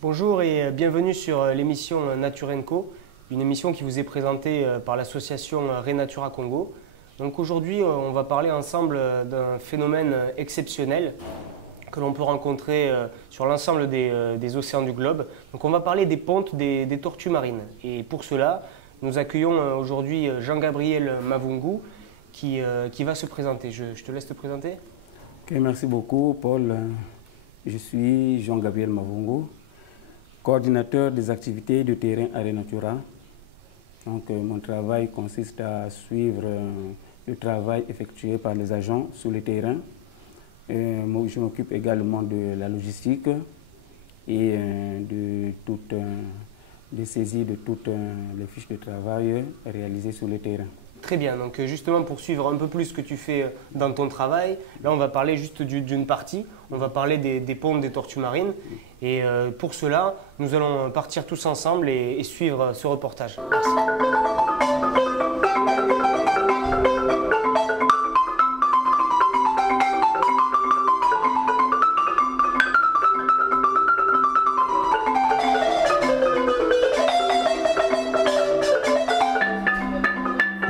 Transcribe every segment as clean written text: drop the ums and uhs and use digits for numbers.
Bonjour et bienvenue sur l'émission Nature & Co, une émission qui vous est présentée par l'association Renatura Congo. Donc aujourd'hui, on va parler ensemble d'un phénomène exceptionnel que l'on peut rencontrer sur l'ensemble des océans du globe. Donc on va parler des pontes des tortues marines. Et pour cela, nous accueillons aujourd'hui Jean-Gabriel Mavungu qui va se présenter. Je te laisse te présenter. Okay, merci beaucoup Paul. Je suis Jean-Gabriel Mavungu, coordinateur des activités de terrain à Renatura. Donc, mon travail consiste à suivre le travail effectué par les agents sur le terrain. Je m'occupe également de la logistique et de saisie de toutes les fiches de travail réalisées sur le terrain. Très bien, donc justement pour suivre un peu plus ce que tu fais dans ton travail, là on va parler juste d'une partie, on va parler des pontes des tortues marines et pour cela nous allons partir tous ensemble et suivre ce reportage. Merci.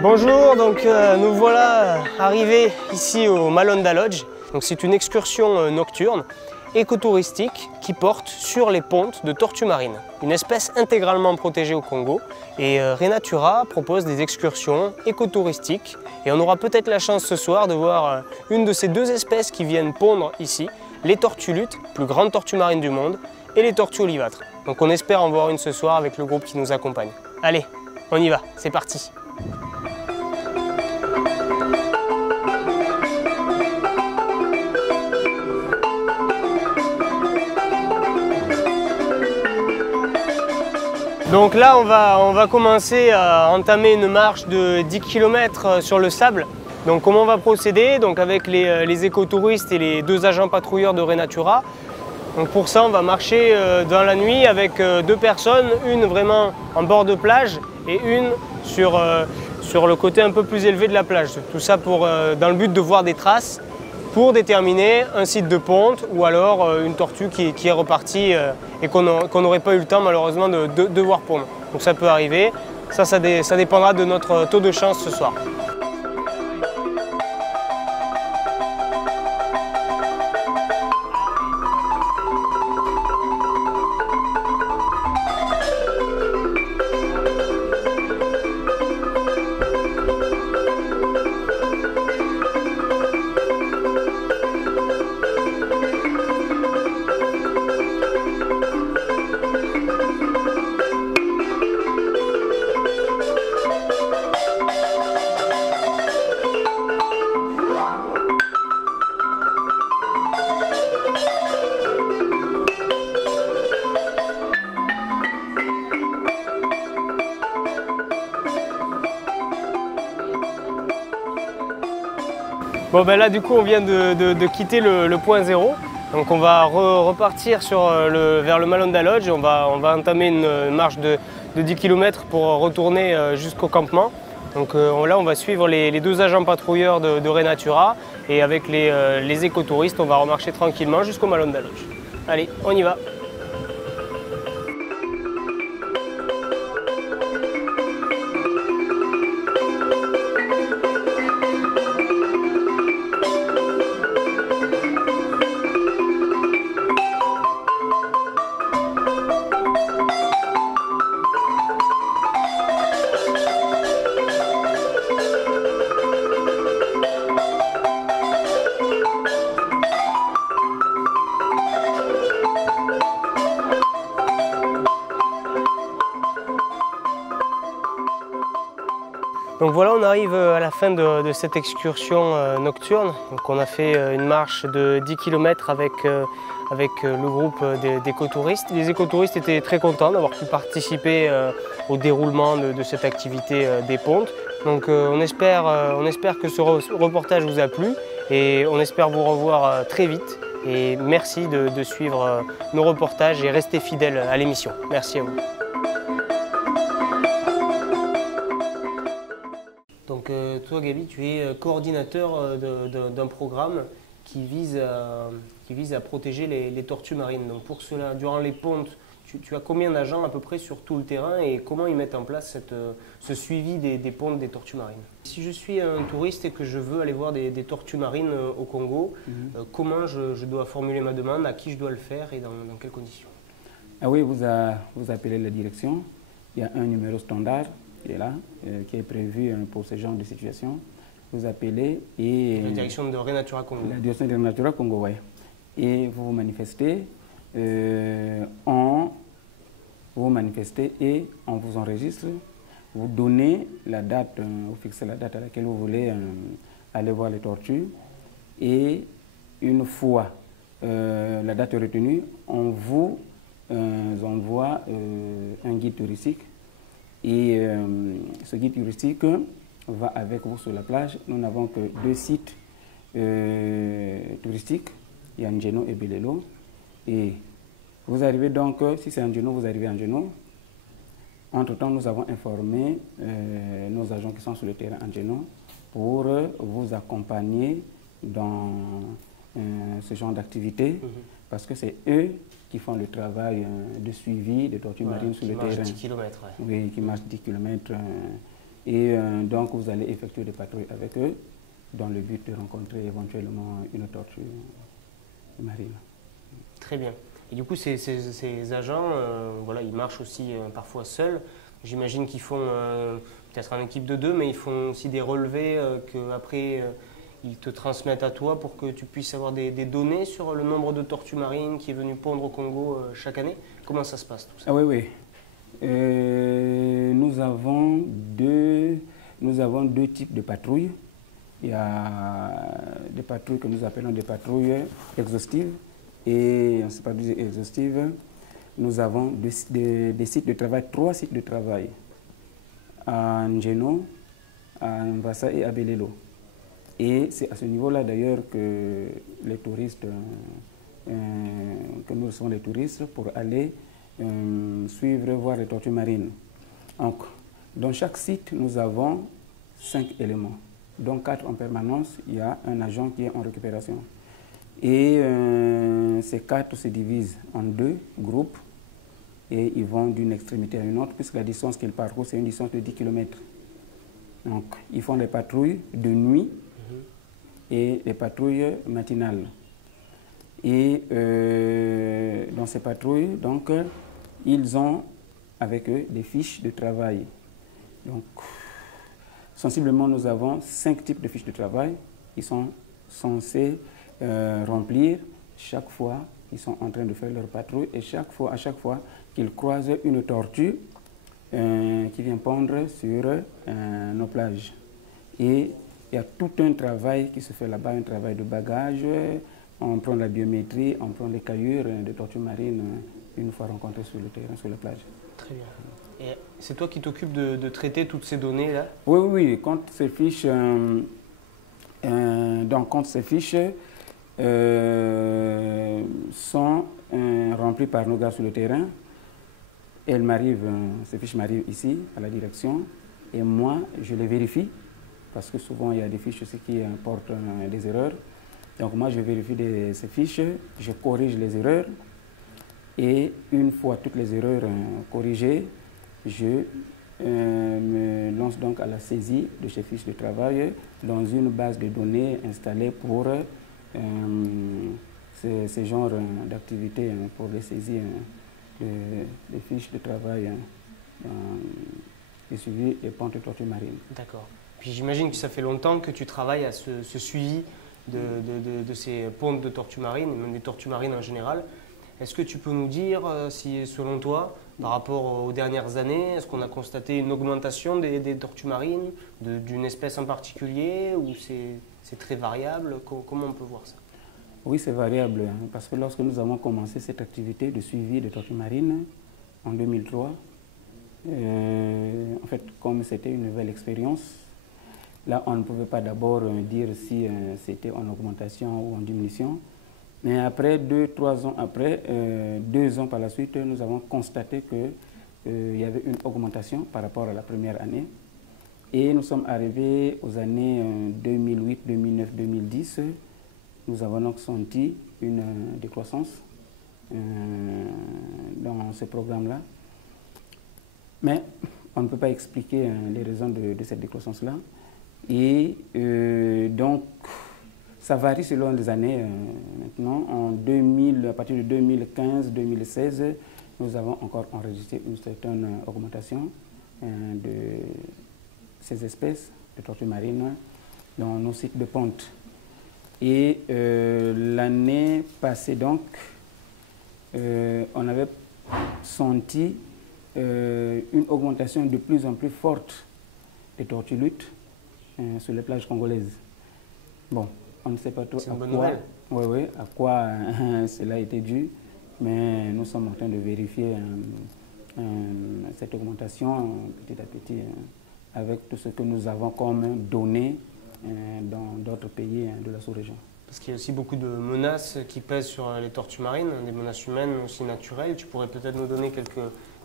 Bonjour, donc nous voilà arrivés ici au Malonda Lodge. C'est une excursion nocturne écotouristique qui porte sur les pontes de tortues marines, une espèce intégralement protégée au Congo. Et Renatura propose des excursions écotouristiques et on aura peut-être la chance ce soir de voir une de ces deux espèces qui viennent pondre ici, les tortues luttes, plus grandes tortues marines du monde, et les tortues olivâtres. Donc on espère en voir une ce soir avec le groupe qui nous accompagne. Allez, on y va, c'est parti. Donc là, on va commencer à entamer une marche de 10 km sur le sable. Donc comment on va procéder? Donc avec les écotouristes et les deux agents patrouilleurs de Renatura. Donc pour ça, on va marcher dans la nuit avec deux personnes, une vraiment en bord de plage et une sur le côté un peu plus élevé de la plage. Tout ça dans le but de voir des traces pour déterminer un site de ponte ou alors une tortue qui est repartie et qu'on n'aurait pas eu le temps malheureusement de voir pondre. Donc ça peut arriver, ça dépendra de notre taux de chance ce soir. Bon ben là du coup on vient de quitter le point zéro, donc on va repartir vers le Malonda Lodge, on va entamer une marche de 10 km pour retourner jusqu'au campement. Donc là on va suivre les deux agents patrouilleurs de Renatura et avec les écotouristes on va remarcher tranquillement jusqu'au Malonda Lodge. Allez, on y va! Donc voilà, on arrive à la fin de cette excursion nocturne. Donc on a fait une marche de 10 km avec le groupe d'écotouristes. Les écotouristes étaient très contents d'avoir pu participer au déroulement de cette activité des pontes. Donc on espère que ce reportage vous a plu et on espère vous revoir très vite Et merci de suivre nos reportages et rester fidèles à l'émission. Merci à vous. Donc toi Gaby, tu es coordinateur d'un programme qui vise à protéger les tortues marines. Donc pour cela, durant les pontes, tu as combien d'agents à peu près sur tout le terrain et comment ils mettent en place ce suivi des pontes des tortues marines? Si je suis un touriste et que je veux aller voir des tortues marines au Congo, comment je dois formuler ma demande, à qui je dois le faire et dans quelles conditions? Ah oui, vous appelez la direction. Il y a un numéro standard qui est là, qui est prévu pour ce genre de situation. Vous appelez et... La direction de Renatura Congo. La direction de Renatura Congo, oui. Et vous vous manifestez, et on vous enregistre. Vous donnez la date, vous fixez la date à laquelle vous voulez aller voir les tortues. Et une fois la date retenue, on vous envoie un guide touristique. Et ce guide touristique va avec vous sur la plage. Nous n'avons que 2 sites touristiques. Il y a Njeno et Belelo. Et vous arrivez donc, si c'est Njeno, vous arrivez à Njeno. Entre-temps, nous avons informé nos agents qui sont sur le terrain à Njeno pour vous accompagner dans ce genre d'activité, parce que c'est eux qui font le travail de suivi des tortues marines sur le terrain. Qui marchent 10 km. Ouais. Oui, qui marchent 10 km. Et donc, vous allez effectuer des patrouilles avec eux dans le but de rencontrer éventuellement une tortue marine. Très bien. Et du coup, ces agents, voilà, ils marchent aussi parfois seuls. J'imagine qu'ils font peut-être une équipe de 2, mais ils font aussi des relevés qu'après ils te transmettent à toi pour que tu puisses avoir des données sur le nombre de tortues marines qui est venu pondre au Congo chaque année. Comment ça se passe tout ça? Ah oui, oui. Nous avons deux types de patrouilles. Il y a des patrouilles que nous appelons des patrouilles exhaustives et en patrouilles exhaustives, nous avons des sites de travail, 3 sites de travail à Njeno, à Mvassa et à Belelo. Et c'est à ce niveau-là d'ailleurs que les touristes, que nous recevons les touristes pour aller suivre, voir les tortues marines. Donc, dans chaque site, nous avons 5 éléments. Donc 4 en permanence, il y a un agent qui est en récupération. Et ces 4 se divisent en 2 groupes et ils vont d'une extrémité à une autre, puisque la distance qu'ils parcourent, c'est une distance de 10 km. Donc, ils font des patrouilles de nuit et des patrouilles matinales. Et dans ces patrouilles, donc, ils ont avec eux des fiches de travail. Donc, sensiblement, nous avons 5 types de fiches de travail qui sont censés remplir chaque fois qu'ils sont en train de faire leur patrouille et à chaque fois qu'ils croisent une tortue qui vient pondre sur nos plages. Et il y a tout un travail qui se fait là-bas, un travail de bagage. On prend la biométrie, on prend les caillures des tortues marines une fois rencontrées sur le terrain, sur la plage. Très bien. Et c'est toi qui t'occupes de traiter toutes ces données-là? Oui, oui, oui. Quand ces fiches, sont remplies par nos gars sur le terrain, ces fiches m'arrivent ici, à la direction, et moi, je les vérifie, parce que souvent, il y a des fiches aussi qui portent des erreurs. Donc moi, je vérifie ces fiches, je corrige les erreurs, et une fois toutes les erreurs corrigées, je me lance donc à la saisie de ces fiches de travail dans une base de données installée pour ce genre d'activité, pour les saisies des fiches de travail et suivi des pontes de tortues marines. D'accord. Puis j'imagine que ça fait longtemps que tu travailles à ce suivi de ces pontes de tortues marines, et même des tortues marines en général. Est-ce que tu peux nous dire si, selon toi, par rapport aux dernières années, est-ce qu'on a constaté une augmentation des tortues marines, d'une espèce en particulier, ou c'est très variable? Comment on peut voir ça? Oui, c'est variable, parce que lorsque nous avons commencé cette activité de suivi des tortues marines en 2003, en fait, comme c'était une nouvelle expérience, là, on ne pouvait pas d'abord dire si c'était en augmentation ou en diminution. Mais après, 2-3 ans après, 2 ans par la suite, nous avons constaté qu'il y avait une augmentation par rapport à la première année. Et nous sommes arrivés aux années 2008, 2009, 2010. Nous avons donc senti une décroissance dans ce programme-là. Mais on ne peut pas expliquer les raisons de cette décroissance-là. Et donc, ça varie selon les années. Maintenant, à partir de 2015-2016, nous avons encore enregistré une certaine augmentation de ces espèces de tortues marines dans nos sites de ponte. Et l'année passée, donc, on avait senti une augmentation de plus en plus forte des tortues luttes sur les plages congolaises. Bon, on ne sait pas trop à quoi cela a été dû, mais nous sommes en train de vérifier cette augmentation petit à petit avec tout ce que nous avons comme données dans d'autres pays de la sous-région. Parce qu'il y a aussi beaucoup de menaces qui pèsent sur les tortues marines, des menaces humaines mais aussi naturelles. Tu pourrais peut-être nous donner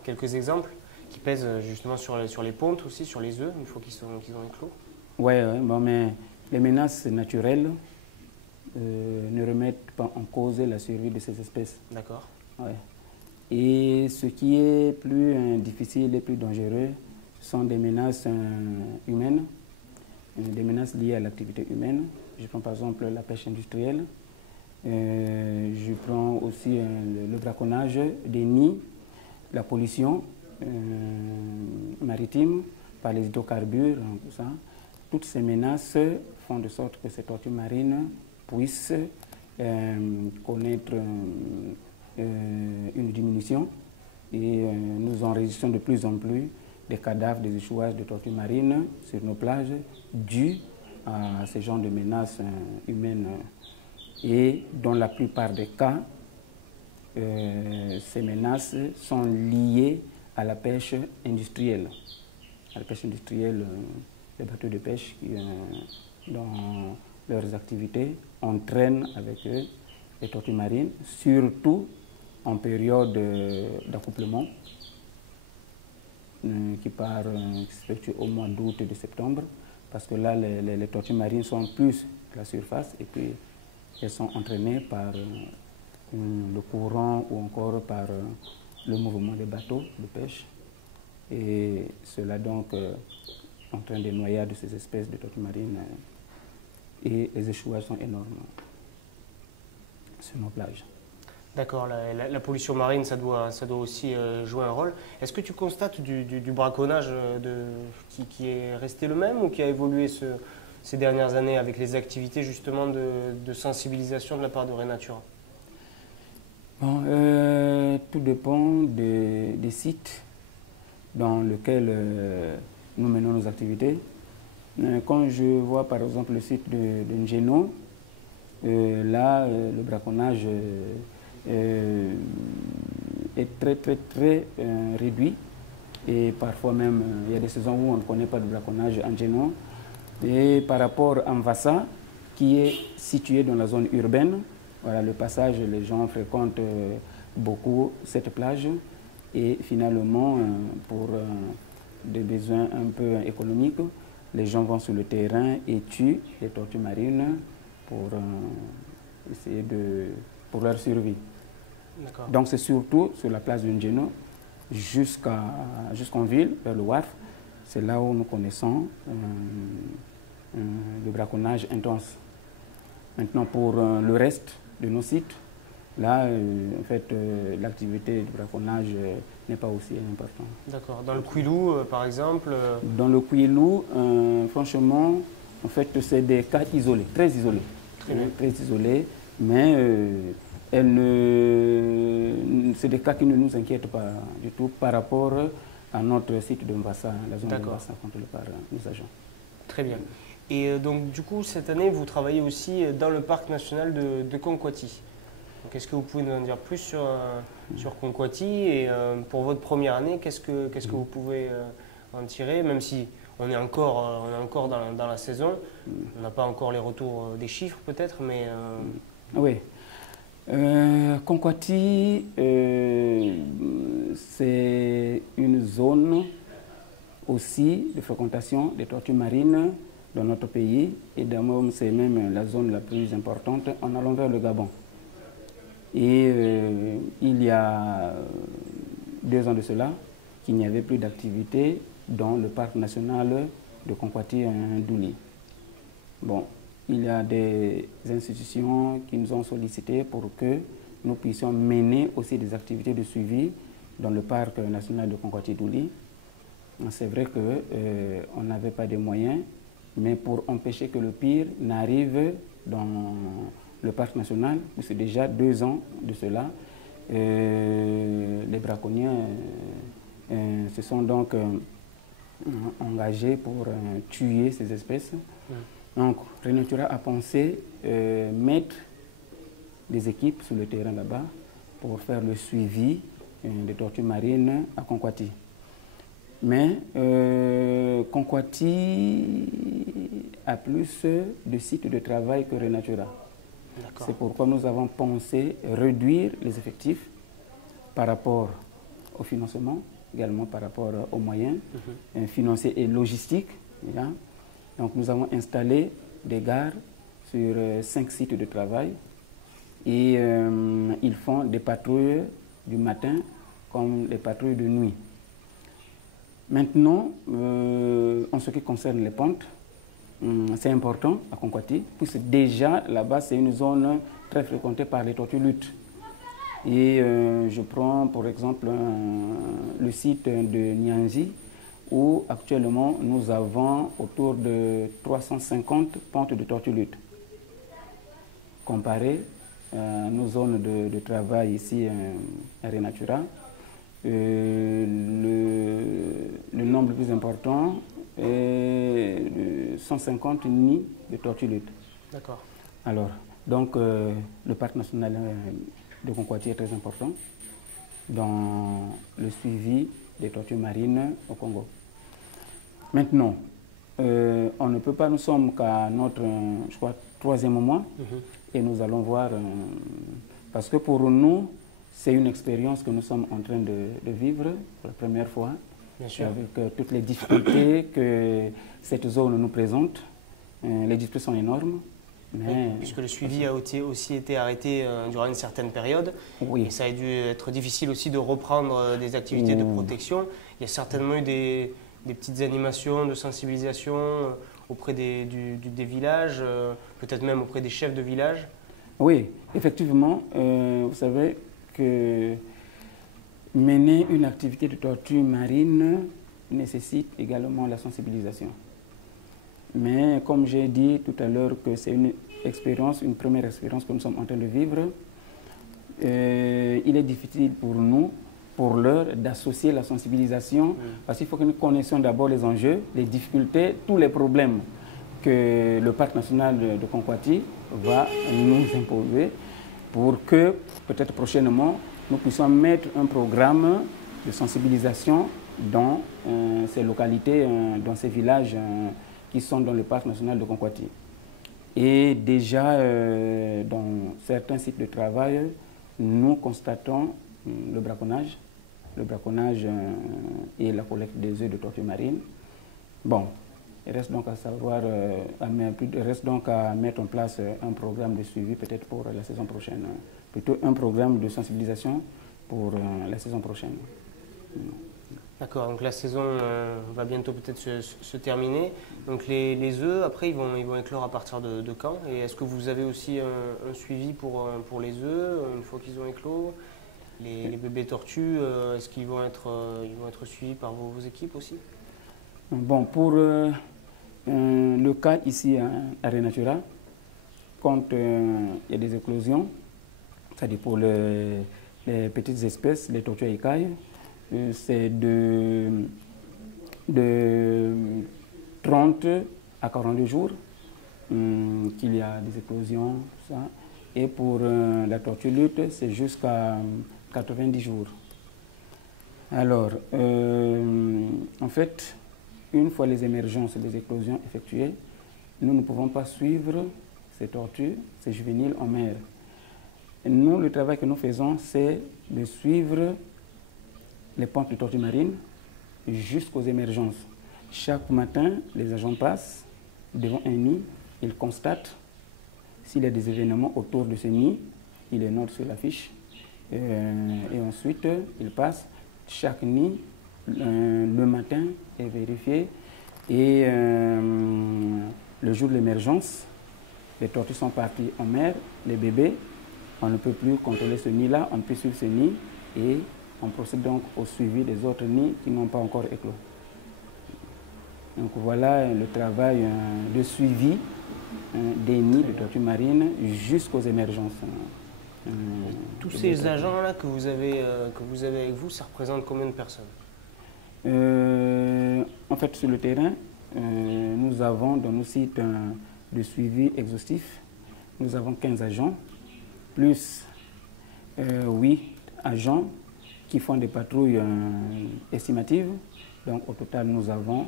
quelques exemples qui pèsent justement sur les pontes aussi, sur les œufs, une fois qu'ils ont éclos. Oui, bon, mais les menaces naturelles ne remettent pas en cause la survie de ces espèces. D'accord. Ouais. Et ce qui est plus difficile et plus dangereux sont des menaces humaines, des menaces liées à l'activité humaine. Je prends par exemple la pêche industrielle, je prends aussi le braconnage des nids, la pollution maritime par les hydrocarbures, tout ça. Toutes ces menaces font de sorte que ces tortues marines puissent connaître une diminution et nous enregistrons de plus en plus des cadavres, des échouages de tortues marines sur nos plages dus à ce genre de menaces humaines et dans la plupart des cas, ces menaces sont liées à la pêche industrielle. À la pêche industrielle, les bateaux de pêche qui, dans leurs activités, entraînent avec eux les tortues marines, surtout en période d'accouplement, qui s'effectue au mois d'août et de septembre, parce que là, les tortues marines sont plus à la surface et puis elles sont entraînées par le courant ou encore par le mouvement des bateaux de pêche. Et cela donc entraîne des noyades de ces espèces de tortues marines et les échouages sont énormes sur nos plages. D'accord, la pollution marine, ça doit aussi jouer un rôle. Est-ce que tu constates du braconnage qui est resté le même ou qui a évolué ces dernières années avec les activités justement de sensibilisation de la part de Renatura? Bon, tout dépend des sites dans lesquels nous menons nos activités. Quand je vois par exemple le site de Ngeno, là, le braconnage est très réduit et parfois même il y a des saisons où on ne connaît pas de braconnage en Ngeno. Et par rapport à Mvassa, qui est situé dans la zone urbaine, voilà, le passage, les gens fréquentent beaucoup cette plage et finalement, pour des besoins un peu économiques, les gens vont sur le terrain et tuent les tortues marines pour essayer pour leur survie. Donc c'est surtout sur la place de Ngeno jusqu'en ville, vers le Wharf, c'est là où nous connaissons le braconnage intense. Maintenant pour le reste de nos sites, là en fait l'activité du braconnage n'est pas aussi importante. D'accord. Dans le Kouilou par exemple Dans le Kouilou, franchement, en fait c'est des cas isolés, très isolés. Très isolés, mais c'est des cas qui ne nous inquiètent pas du tout par rapport à notre site de Mvassa, la zone de Mvassa contrôlée par nos agents. Très bien. Et donc du coup, cette année, vous travaillez aussi dans le parc national de Konkwati. Est-ce que vous pouvez nous en dire plus sur Konkwati et pour votre première année, qu'est-ce que vous pouvez en tirer, même si on est encore dans la saison, on n'a pas encore les retours des chiffres peut-être, mais... Oui. Konkwati, c'est une zone aussi de fréquentation des tortues marines dans notre pays, et c'est même la zone la plus importante en allant vers le Gabon. Et il y a 2 ans de cela, qu'il n'y avait plus d'activité dans le parc national de Konkwati-Ndouli. Bon, il y a des institutions qui nous ont sollicité pour que nous puissions mener aussi des activités de suivi dans le parc national de Konkwati-Ndouli. C'est vrai qu'on n'avait pas de moyens, mais pour empêcher que le pire n'arrive dans le parc national, c'est déjà 2 ans de cela, les braconniers se sont donc engagés pour tuer ces espèces. Donc, Renatura a pensé mettre des équipes sur le terrain là-bas pour faire le suivi des tortues marines à Konkwati. Mais Konkwati a plus de sites de travail que Renatura. C'est pourquoi nous avons pensé réduire les effectifs par rapport au financement, également par rapport aux moyens financiers et logistiques. Là. Donc nous avons installé des gares sur 5 sites de travail et ils font des patrouilles du matin comme des patrouilles de nuit. Maintenant, en ce qui concerne les pontes, c'est important à Konkwati, puisque déjà là-bas c'est une zone très fréquentée par les tortues luttes. Et je prends pour exemple le site de Nyanzi, où actuellement nous avons autour de 350 pontes de tortues luttes. Comparé à nos zones de travail ici à Renatura, le nombre le plus important est de 150 nids de tortues luttes. D'accord. Alors, donc le parc national de Konkwati est très important dans le suivi des tortues marines au Congo. Maintenant, on ne peut pas, nous sommes qu'à notre, je crois, 3e mois, et nous allons voir, parce que pour nous, c'est une expérience que nous sommes en train de vivre pour la première fois, avec toutes les difficultés que cette zone nous présente. Les difficultés sont énormes. Mais... Puisque le suivi a aussi été arrêté durant une certaine période, et ça a dû être difficile aussi de reprendre des activités de protection. Il y a certainement eu des petites animations de sensibilisation auprès des villages, peut-être même auprès des chefs de village. Oui, effectivement, vous savez que mener une activité de tortue marine nécessite également la sensibilisation. Mais comme j'ai dit tout à l'heure que c'est une expérience, une première expérience que nous sommes en train de vivre, il est difficile pour nous, pour l'heure, d'associer la sensibilisation, parce qu'il faut que nous connaissions d'abord les enjeux, les difficultés, tous les problèmes que le parc national de Konkwati va nous imposer pour que, peut-être prochainement, nous puissions mettre un programme de sensibilisation dans ces localités, dans ces villages qui sont dans le parc national de Konkwati. Et déjà, dans certains sites de travail, nous constatons le braconnage et la collecte des œufs de tortues marines. Bon, il reste donc à savoir, reste donc à mettre en place un programme de suivi peut-être pour la saison prochaine, plutôt un programme de sensibilisation pour la saison prochaine. D'accord, donc la saison va bientôt peut-être se terminer. Donc les œufs, après, ils vont éclore à partir de quand? Et est-ce que vous avez aussi un suivi pour les œufs, une fois qu'ils ont éclos? Les bébés tortues, est-ce qu'ils vont être suivis par vos équipes aussi? Bon, pour le cas ici à Renatura, quand il y a des éclosions, c'est-à-dire pour les petites espèces, les tortues à écailles, c'est de 30 à 42 jours qu'il y a des éclosions. Ça. Et pour la tortue lutte, c'est jusqu'à 90 jours. Alors, en fait, une fois les émergences et les éclosions effectuées, nous ne pouvons pas suivre ces tortues, ces juvéniles en mer. nous, le travail que nous faisons, c'est de suivre les pentes de tortues marines jusqu'aux émergences. Chaque matin, les agents passent devant un nid, ils constatent s'il y a des événements autour de ce nid, ils les notent sur la fiche. Et ensuite, ils passent chaque nid le matin est vérifié. Et le jour de l'émergence, les tortues sont parties en mer, les bébés, on ne peut plus contrôler ce nid-là, on peut suivre ce nid et on procède donc au suivi des autres nids qui n'ont pas encore éclos. Donc voilà le travail de suivi des nids de tortues marines jusqu'aux émergences. Tous ces agents-là que vous avez avec vous, ça représente combien de personnes? En fait, sur le terrain, nous avons dans nos sites de suivi exhaustif, nous avons 15 agents, plus 8 agents qui font des patrouilles estimatives. Donc au total, nous avons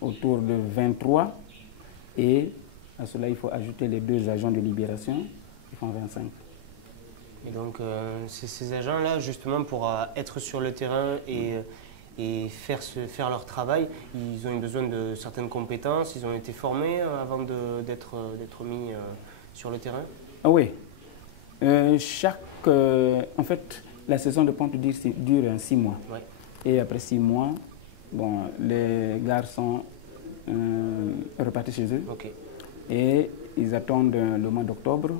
autour de 23 et à cela, il faut ajouter les 2 agents de libération qui font 25. Et donc, c'est ces agents-là, justement, pour être sur le terrain et faire leur travail, ils ont eu besoin de certaines compétences, ils ont été formés avant d'être mis sur le terrain? Ah oui. En fait, la saison de ponte dure 6 mois. Ouais. Et après 6 mois, bon, les garçons repartent chez eux. Okay. Et ils attendent le mois d'octobre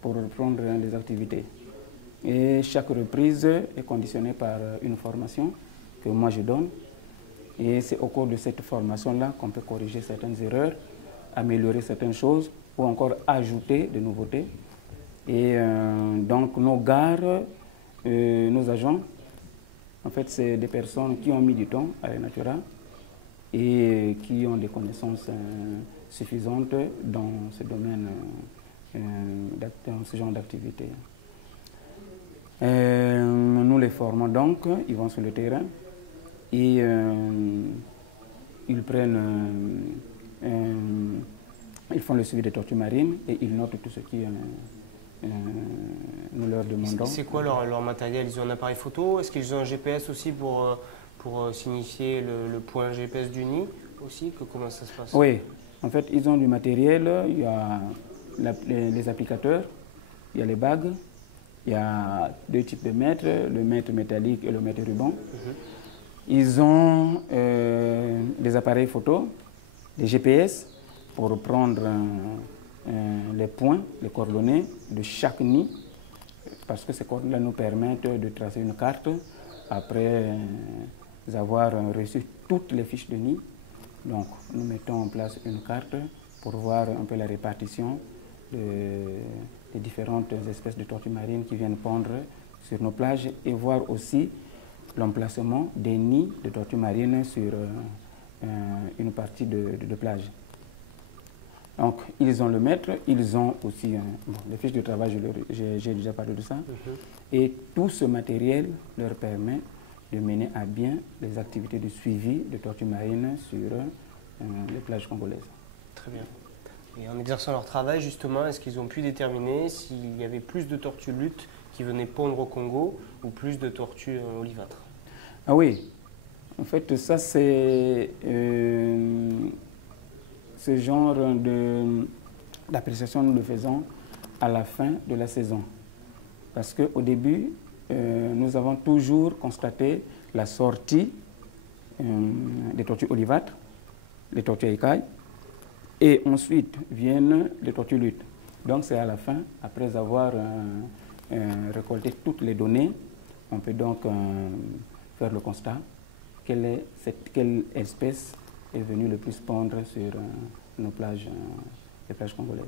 pour reprendre les activités. Et chaque reprise est conditionnée par une formation que moi je donne. Et c'est au cours de cette formation-là qu'on peut corriger certaines erreurs, améliorer certaines choses ou encore ajouter de nouveautés. Et donc nos gares, nos agents, en fait c'est des personnes qui ont mis du temps à Renatura et qui ont des connaissances suffisantes dans ce domaine, dans ce genre d'activité. Nous les formons donc, ils vont sur le terrain et ils font le suivi des tortues marines et ils notent tout ce qui nous leur demandons. C'est quoi leur matériel? Ils ont un appareil photo? Est-ce qu'ils ont un GPS aussi pour signifier le point GPS du nid aussi? Comment ça se passe? Oui, en fait, ils ont du matériel. Il y a les applicateurs, il y a les bagues, il y a 2 types de mètres, le mètre métallique et le mètre ruban. Ils ont des appareils photo, des GPS pour prendre les points, les coordonnées de chaque nid, parce que ces coordonnées nous permettent de tracer une carte après avoir reçu toutes les fiches de nid. Donc nous mettons en place une carte pour voir un peu la répartition des différentes espèces de tortues marines qui viennent pondre sur nos plages et voir aussi l'emplacement des nids de tortues marines sur une partie de plage. Donc, ils ont le mètre, ils ont aussi les fiches de travail, j'ai déjà parlé de ça. Et tout ce matériel leur permet de mener à bien les activités de suivi de tortues marines sur les plages congolaises. Très bien. Et en exerçant leur travail, justement, est-ce qu'ils ont pu déterminer s'il y avait plus de tortues luttes qui venaient pondre au Congo ou plus de tortues olivâtres? Ah oui, en fait, ça c'est ce genre d'appréciation, nous le faisons à la fin de la saison. Parce qu'au début, nous avons toujours constaté la sortie des tortues olivâtres, les tortues écailles, et ensuite viennent les tortues luttes. Donc c'est à la fin, après avoir récolté toutes les données, on peut donc faire le constat quelle espèce est venue le plus pondre sur nos plages, les plages congolaises.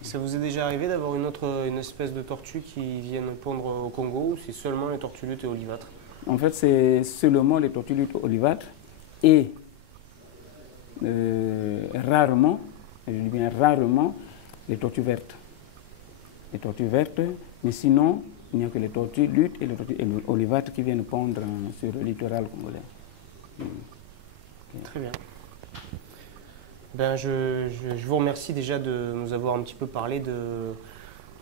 Ça vous est déjà arrivé d'avoir une espèce de tortue qui vienne pondre au Congo ou c'est seulement les tortues luttes et olivâtres? En fait, c'est seulement les tortues luttes olivâtres et rarement, je dis bien rarement, les tortues vertes. Les tortues vertes, mais sinon, il n'y a que les tortues luttes et les tortues olivâtres qui viennent pondre sur le littoral congolais. Très bien. Je vous remercie déjà de nous avoir un petit peu parlé de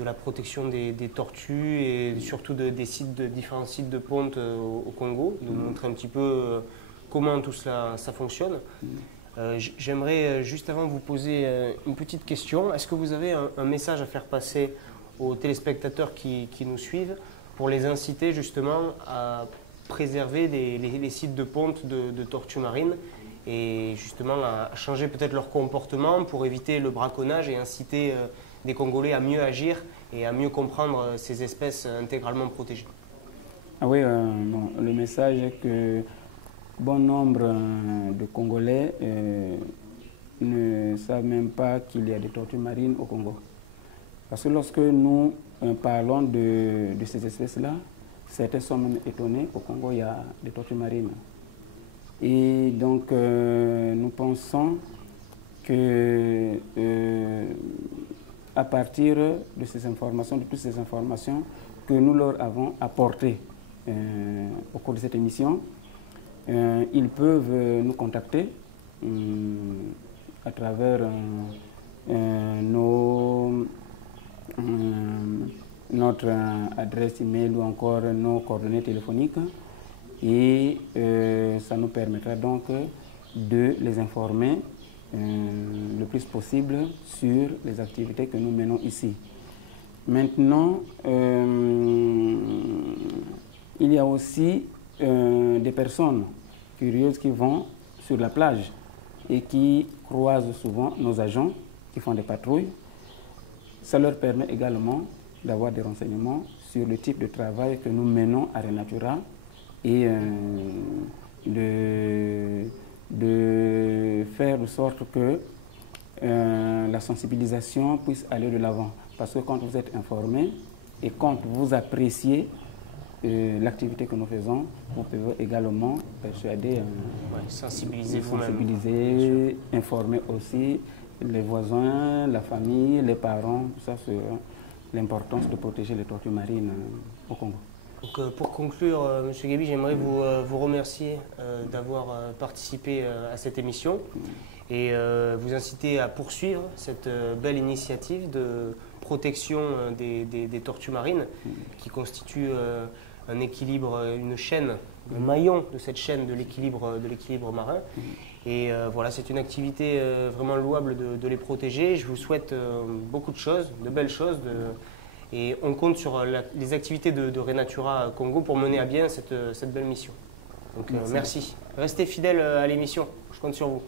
la protection des tortues et surtout des différents sites de ponte au Congo, de nous montrer un petit peu comment tout cela ça fonctionne. J'aimerais juste avant vous poser une petite question. Est-ce que vous avez un message à faire passer aux téléspectateurs qui nous suivent pour les inciter justement à préserver les sites de ponte de tortues marines et justement à changer peut-être leur comportement pour éviter le braconnage et inciter des Congolais à mieux agir et à mieux comprendre ces espèces intégralement protégées? Ah oui, bon, le message est que bon nombre de Congolais ne savent même pas qu'il y a des tortues marines au Congo. Parce que lorsque nous parlons de ces espèces-là, certains sont même étonnés. Au Congo, il y a des tortues marines. Et donc, nous pensons que à partir de ces informations, de toutes ces informations que nous leur avons apportées au cours de cette émission, ils peuvent nous contacter à travers notre adresse email ou encore nos coordonnées téléphoniques et ça nous permettra donc de les informer le plus possible sur les activités que nous menons ici. Maintenant, il y a aussi des personnes curieuses qui vont sur la plage et qui croisent souvent nos agents qui font des patrouilles. Ça leur permet également d'avoir des renseignements sur le type de travail que nous menons à Renatura et de faire de sorte que la sensibilisation puisse aller de l'avant. Parce que quand vous êtes informé et quand vous appréciez l'activité que nous faisons, vous pouvez également persuader, sensibiliser, informer aussi les voisins, la famille, les parents, tout ça sur l'importance de protéger les tortues marines au Congo. Donc, pour conclure, M. Gaby, j'aimerais vous remercier d'avoir participé à cette émission et vous inciter à poursuivre cette belle initiative de protection des tortues marines qui constitue un équilibre, une chaîne, un maillon de cette chaîne de l'équilibre marin. Et voilà, c'est une activité vraiment louable de les protéger. Je vous souhaite beaucoup de choses, de belles choses. Et on compte sur les activités de Renatura Congo pour mener à bien cette belle mission. Donc merci. Restez fidèles à l'émission, je compte sur vous.